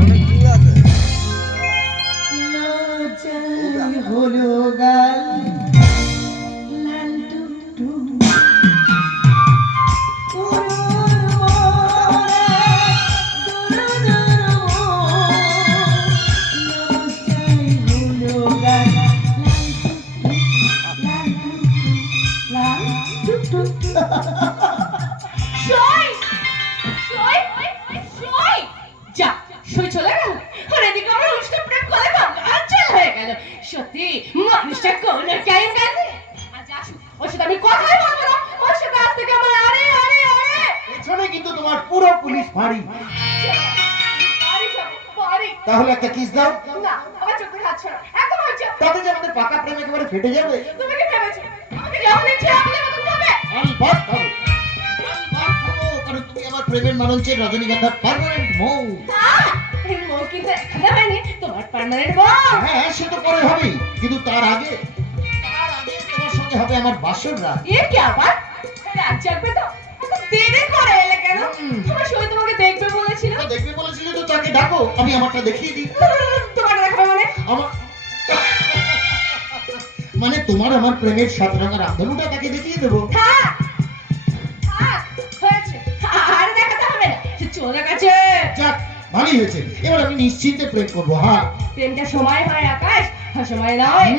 অনেক দূর আছে লজ্জায় কোন টাইম গেছে ওর সাথে আমি কথাই বলব না। ওর সাথে আজ থেকে আমার আরে আরে আরে। পেছনে কিন্তু তোমার পুরো পুলিশ ফাঁড়ি বাড়ি যাব বাড়ি তাহলে একটা কিস দাও। না আমার চোখে হাত ছড়া। একদম হচ্ছে তাতে যে আমাদের পাকা প্রেম একেবারে ফেটে যাবে। তুমি কি ভেবেছো? আমাকে যখন ইচ্ছে আপনি মতন যাবে আমি বাদ খাব। আমি বাদ খাব কারণ তুমি আমার প্রেমের মানুষের রজনীগন্ধার পার্মানেন্ট মৌ মৌ কিন্তু এখানে হয়নি তোমার পার্মানেন্ট বউ। হ্যাঁ সে তো পরে হবেই কিন্তু তার আগে তার আগে তোমার সঙ্গে হবে আমার বাসর রাত। এ কি আবার? রাত জাগবে তো? এত দেরি করে এলে কেন। তোমার সবাই তোমাকে দেখবে বলেছিল। তো দেখবে বলেছিলে তো তাকে ডাকো আমি আমারটা দেখিয়ে দিই। তোমার দেখাবে মানে? আমার মানে তোমার আমার প্রেমের সাত রঙের আন্দোলনটা তাকে দেখিয়ে দেবো? থাক। থাক হয়েছে। আর দেখাতে হবে না। চলে গেছে। যাক ভালোই হয়েছে। এবার আমি নিশ্চিন্তে প্রেম করব হ্যাঁ প্রেমটা সময় হয় আকাশ। সময় নয়।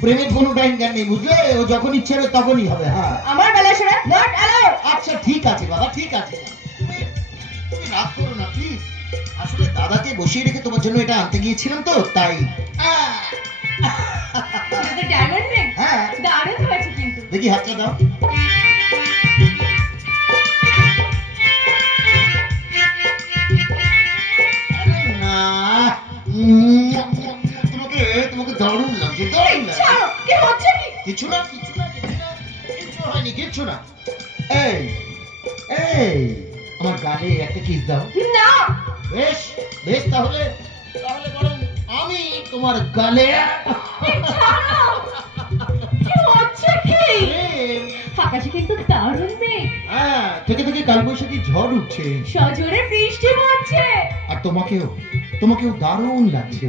প্রেমের কোনো টাইম জ্ঞান নেই বুঝলে? ও যখন ইচ্ছে হবে তখনই হবে হ্যাঁ। আমার বেলা সেটা নট অ্যালাউড আচ্ছা ঠিক আছে বাবা ঠিক আছে। তুমি- তুমি রাগ করো না প্লিজ আসলে দাদাকে বসিয়ে রেখে তোমার জন্য এটা আনতে গিয়েছিলাম তো তাই। হ্যাঁ। দারুণ হয়েছে কিন্তু। দেখি হাতটা দাও। না কি হচ্ছে? কি কিছু না কিছু না কিছু কিছু হয়নি কিচ্ছু না। এই এই আমার গালে একটা কিস দাও। না। বেশ বেশ তাহলে। তাহলে বরং আমি তোমার গালে হচ্ছে আকাশে কিন্তু দারুণ মেঘ। হ্যাঁ থেকে থেকে কালবৈশাখী ঝড় উঠছে। সজোরে বৃষ্টি পড়ছে আর তোমাকেও তোমাকেও দারুণ লাগছে।